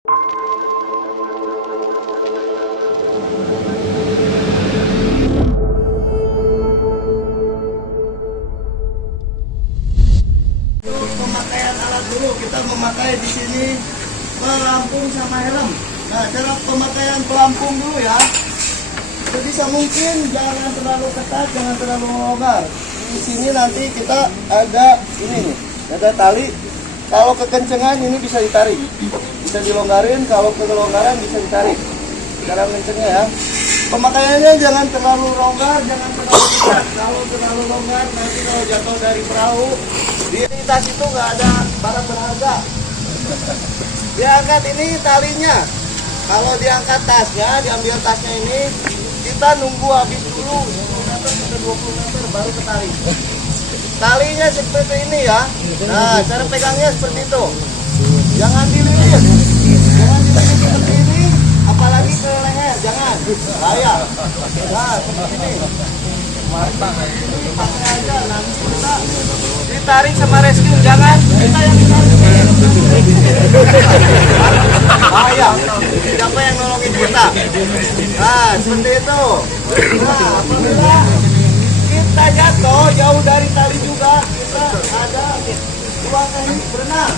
Pemakaian alat dulu, kita memakai di sini pelampung sama helm. Nah, cara pemakaian pelampung dulu ya. Sebisa mungkin jangan terlalu ketat, jangan terlalu longgar. Di sini nanti kita ada ini nih, ada tali. Kalau kekencengan ini bisa ditarik, bisa dilonggarin. Kalau kelonggaran bisa ditarik. Cara kencengnya ya. Pemakaiannya jangan terlalu longgar, jangan terlalu ketat. Kalau terlalu longgar, nanti kalau jatuh dari perahu, di tas itu nggak ada barang berharga. Diangkat ini talinya. Kalau diangkat tasnya, diambil tasnya ini, kita nunggu habis dulu 10 meter sampai 20 meter baru ketarik. Talinya seperti ini ya. Nah, cara pegangnya seperti itu. Jangan dililit. Jangan dililit seperti ini, apalagi ke leher, jangan. Bahaya. Nah, seperti ini. Pakai aja, nanti kita ditarik sama rescue, jangan kita yang ditarik. Bahaya. Siapa yang nolongin kita? Nah, seperti itu. Nah, apabila kita jatuh jauh dari tali juga, kita ada 2 teknik berenang.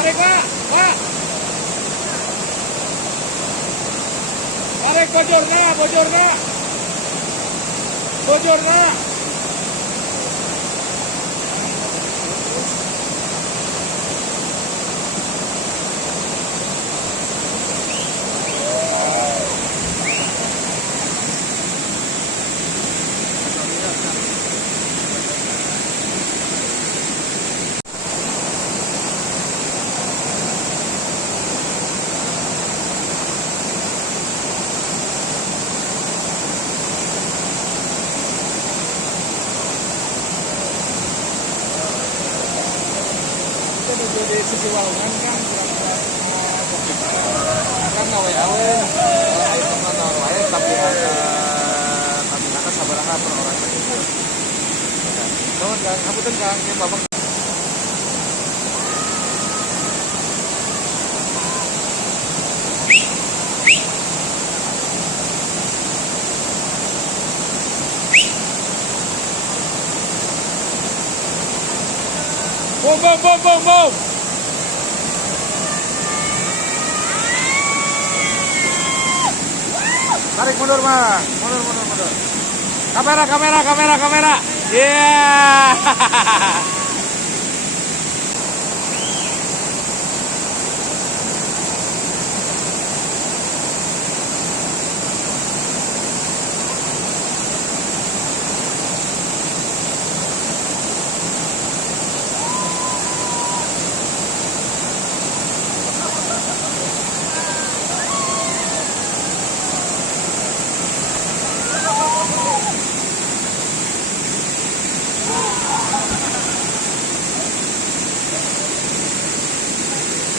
Tarik Pak, Pak. Tarik bojornya, bojornya. Bojornya. Di sisi walungan kan akan ngawe-awe air sama naruh air tapi sabaraha per orang itu. Nuhun Kang, hapunten Kang, ke Babang. Boom, boom, boom, boom, boom. Tarik mundur, Bang. Mundur. Kamera. Yeah.